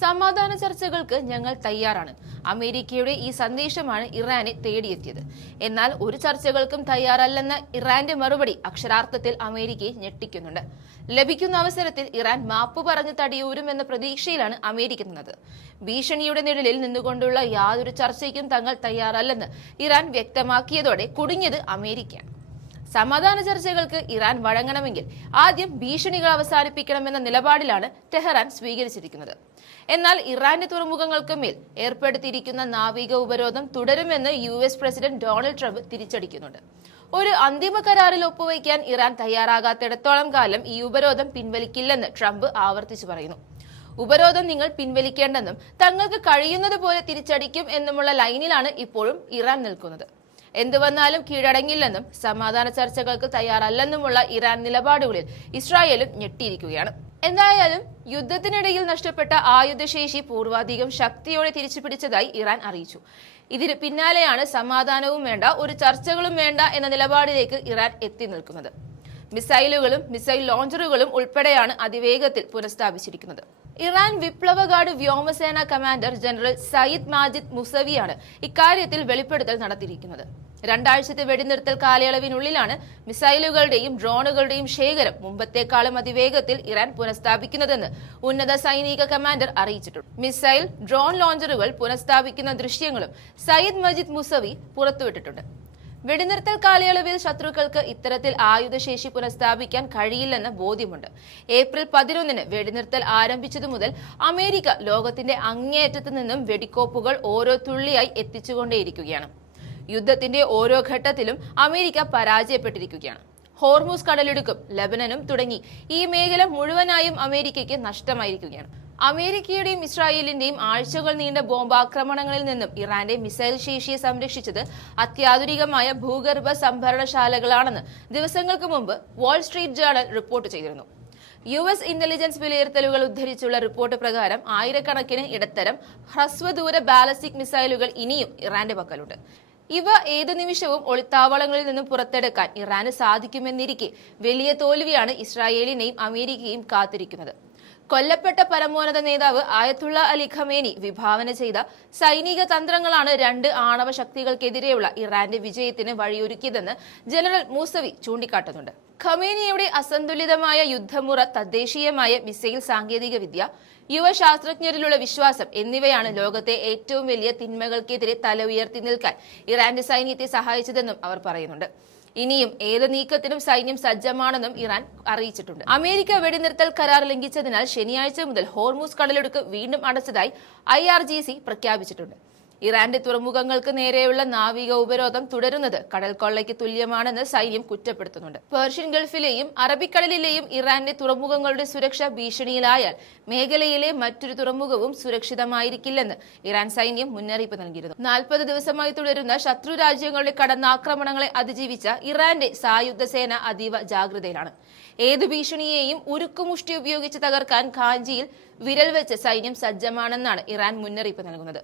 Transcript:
സമാധാന ചർച്ചകൾക്ക് ഞങ്ങൾ തയ്യാറാണ്. അമേരിക്കയുടെ ഈ സന്ദേശമാണ് ഇറാനെ തേടിയെത്തിയത്. എന്നാൽ ഒരു ചർച്ചകൾക്കും തയ്യാറല്ലെന്ന ഇറാന്റെ മറുപടി അക്ഷരാർത്ഥത്തിൽ അമേരിക്കയെ ഞെട്ടിക്കുന്നുണ്ട്. ലഭിക്കുന്ന അവസരത്തിൽ ഇറാൻ മാപ്പ് പറഞ്ഞ് തടിയൂരുമെന്ന പ്രതീക്ഷയിലാണ് അമേരിക്ക നിന്നത്. ഭീഷണിയുടെ നിഴലിൽ നിന്നുകൊണ്ടുള്ള യാതൊരു ചർച്ചയ്ക്കും തങ്ങൾ തയ്യാറല്ലെന്ന് ഇറാൻ വ്യക്തമാക്കിയതോടെ കുടുങ്ങിയത് അമേരിക്കയാണ്. സമാധാന ചർച്ചകൾക്ക് ഇറാൻ വഴങ്ങണമെങ്കിൽ ആദ്യം ഭീഷണികൾ അവസാനിപ്പിക്കണമെന്ന നിലപാടിലാണ് ടെഹ്റാൻ സ്വീകരിച്ചിരിക്കുന്നത്. എന്നാൽ ഇറാന്റെ തുറമുഖങ്ങൾക്ക് മേൽ ഏർപ്പെടുത്തിയിരിക്കുന്ന നാവിക ഉപരോധം തുടരുമെന്ന് US പ്രസിഡന്റ് ഡൊണാൾഡ് ട്രംപ് തിരിച്ചടിക്കുന്നുണ്ട്. ഒരു അന്തിമ കരാറിൽ ഒപ്പുവയ്ക്കാൻ ഇറാൻ തയ്യാറാകാത്തിടത്തോളം കാലം ഈ ഉപരോധം പിൻവലിക്കില്ലെന്ന് ട്രംപ് ആവർത്തിച്ചു പറയുന്നു. ഉപരോധം നിങ്ങൾ പിൻവലിക്കേണ്ടെന്നും തങ്ങൾക്ക് കഴിയുന്നത് പോലെ തിരിച്ചടിക്കും എന്നുമുള്ള ലൈനിലാണ് ഇപ്പോഴും ഇറാൻ നിൽക്കുന്നത്. എന്തു വന്നാലും കീഴടങ്ങില്ലെന്നും സമാധാന ചർച്ചകൾക്ക് തയ്യാറല്ലെന്നുമുള്ള ഇറാൻ നിലപാടുകളിൽ ഇസ്രായേലും ഞെട്ടിയിരിക്കുകയാണ്. എന്തായാലും യുദ്ധത്തിനിടയിൽ നഷ്ടപ്പെട്ട ആയുധശേഷി പൂർവാധികം ശക്തിയോടെ തിരിച്ചുപിടിച്ചതായി ഇറാൻ അറിയിച്ചു. ഇതിന് പിന്നാലെയാണ് സമാധാനവും വേണ്ട, ഒരു ചർച്ചകളും വേണ്ട എന്ന നിലപാടിലേക്ക് ഇറാൻ എത്തി നിൽക്കുന്നത്. മിസൈലുകളും മിസൈൽ ലോഞ്ചറുകളും ഉൾപ്പെടെയാണ് അതിവേഗത്തിൽ പുനഃസ്ഥാപിച്ചിരിക്കുന്നത്. ഇറാൻ വിപ്ലവ ഗാർഡ് വ്യോമസേന കമാൻഡർ ജനറൽ സയ്യിദ് മാജിദ് മുസവിയാണ് ഇക്കാര്യത്തിൽ വെളിപ്പെടുത്തൽ നടത്തിയിരിക്കുന്നത്. 2 ആഴ്ചത്തെ വെടിനിർത്തൽ കാലയളവിനുള്ളിലാണ് മിസൈലുകളുടെയും ഡ്രോണുകളുടെയും ശേഖരം മുമ്പത്തേക്കാളും അതിവേഗത്തിൽ ഇറാൻ പുനഃസ്ഥാപിക്കുന്നതെന്ന് ഉന്നത സൈനിക കമാൻഡർ അറിയിച്ചിട്ടുണ്ട്. മിസൈൽ, ഡ്രോൺ ലോഞ്ചറുകൾ പുനഃസ്ഥാപിക്കുന്ന ദൃശ്യങ്ങളും സയ്യിദ് മജിദ് മുസവി പുറത്തുവിട്ടിട്ടുണ്ട്. വെടിനിർത്തൽ കാലയളവിൽ ശത്രുക്കൾക്ക് ഇത്തരത്തിൽ ആയുധശേഷി പുനഃസ്ഥാപിക്കാൻ കഴിയില്ലെന്ന് ബോധ്യമുണ്ട്. ഏപ്രിൽ 11 വെടിനിർത്തൽ ആരംഭിച്ചതു മുതൽ അമേരിക്ക ലോകത്തിന്റെ അങ്ങേയറ്റത്തു നിന്നും വെടിക്കോപ്പുകൾ ഓരോ തുള്ളിയായി എത്തിച്ചുകൊണ്ടേയിരിക്കുകയാണ്. യുദ്ധത്തിന്റെ ഓരോ ഘട്ടത്തിലും അമേരിക്ക പരാജയപ്പെട്ടിരിക്കുകയാണ്. ഹോർമൂസ് കടലിടുക്കും ലെബനനും തുടങ്ങി ഈ മേഖല മുഴുവനായും അമേരിക്കയ്ക്ക് നഷ്ടമായിരിക്കുകയാണ്. അമേരിക്കയുടെയും ഇസ്രായേലിന്റെയും ആഴ്ചകൾ നീണ്ട ബോംബാക്രമണങ്ങളിൽ നിന്നും ഇറാന്റെ മിസൈൽ ശേഷിയെ സംരക്ഷിച്ചത് അത്യാധുനികമായ ഭൂഗർഭ സംഭരണശാലകളാണെന്ന് ദിവസങ്ങൾക്ക് മുമ്പ് വാൾ സ്ട്രീറ്റ് ജേർണൽ റിപ്പോർട്ട് ചെയ്തിരുന്നു. US ഇന്റലിജൻസ് വിലയിരുത്തലുകൾ ഉദ്ധരിച്ചുള്ള റിപ്പോർട്ട് പ്രകാരം ആയിരക്കണക്കിന് ഇടത്തരം ഹ്രസ്വദൂര ബാലിസ്റ്റിക് മിസൈലുകൾ ഇനിയും ഇറാന്റെ പക്കലുണ്ട്. ഇവ ഏതു നിമിഷവും ഒളിത്താവളങ്ങളിൽ നിന്നും പുറത്തെടുക്കാൻ ഇറാന് സാധിക്കുമെന്നിരിക്കെ വലിയ തോൽവിയാണ് ഇസ്രായേലിനെയും അമേരിക്കയും കാത്തിരിക്കുന്നത്. കൊല്ലപ്പെട്ട പരമോന്നത നേതാവ് ആയത്തുള്ള അലി ഖമേനി വിഭാവന ചെയ്ത സൈനിക തന്ത്രങ്ങളാണ് 2 ആണവ ശക്തികൾക്കെതിരെയുള്ള ഇറാന്റെ വിജയത്തിന് വഴിയൊരുക്കിയതെന്ന് ജനറൽ മൂസവി ചൂണ്ടിക്കാട്ടുന്നുണ്ട്. ഖമേനിയുടെ അസന്തുലിതമായ യുദ്ധമുറ, തദ്ദേശീയമായ മിസൈൽ സാങ്കേതിക വിദ്യ, യുവശാസ്ത്രജ്ഞരിലുള്ള വിശ്വാസം എന്നിവയാണ് ലോകത്തെ ഏറ്റവും വലിയ തിന്മകൾക്കെതിരെ തല ഉയർത്തി നിൽക്കാൻ ഇറാന്റെ സൈന്യത്തെ സഹായിച്ചതെന്നും അവർ പറയുന്നുണ്ട്. ഇനിയും ഏത് നീക്കത്തിനും സൈന്യം സജ്ജമാണെന്നും ഇറാൻ അറിയിച്ചിട്ടുണ്ട്. അമേരിക്ക വെടിനിർത്തൽ കരാർ ലംഘിച്ചതിനാൽ ശനിയാഴ്ച മുതൽ ഹോർമൂസ് കടലിടുക്ക് വീണ്ടും അടച്ചതായി IRGC പ്രഖ്യാപിച്ചിട്ടുണ്ട്. ഇറാന്റെ തുറമുഖങ്ങൾക്ക് നേരെയുള്ള നാവിക ഉപരോധം തുടരുന്നത് കടൽ കൊള്ളയ്ക്ക് തുല്യമാണെന്ന് സൈന്യം കുറ്റപ്പെടുത്തുന്നുണ്ട്. പേർഷ്യൻ ഗൾഫിലെയും അറബിക്കടലിലെയും ഇറാന്റെ തുറമുഖങ്ങളുടെ സുരക്ഷ ഭീഷണിയിലായാൽ മേഖലയിലെ മറ്റൊരു തുറമുഖവും സുരക്ഷിതമായിരിക്കില്ലെന്ന് ഇറാൻ സൈന്യം മുന്നറിയിപ്പ് നൽകിയിരുന്നു. 40 ദിവസമായി തുടരുന്ന ശത്രു രാജ്യങ്ങളുടെ കടന്നാക്രമണങ്ങളെ അതിജീവിച്ച ഇറാന്റെ സായുധ സേന അതീവ ജാഗ്രതയിലാണ്. ഏതു ഭീഷണിയെയും ഉരുക്കുമുഷ്ടി ഉപയോഗിച്ച് തകർക്കാൻ കാഞ്ചിയിൽ വിരൽ വെച്ച് സൈന്യം സജ്ജമാണെന്നാണ് ഇറാൻ മുന്നറിയിപ്പ് നൽകുന്നത്.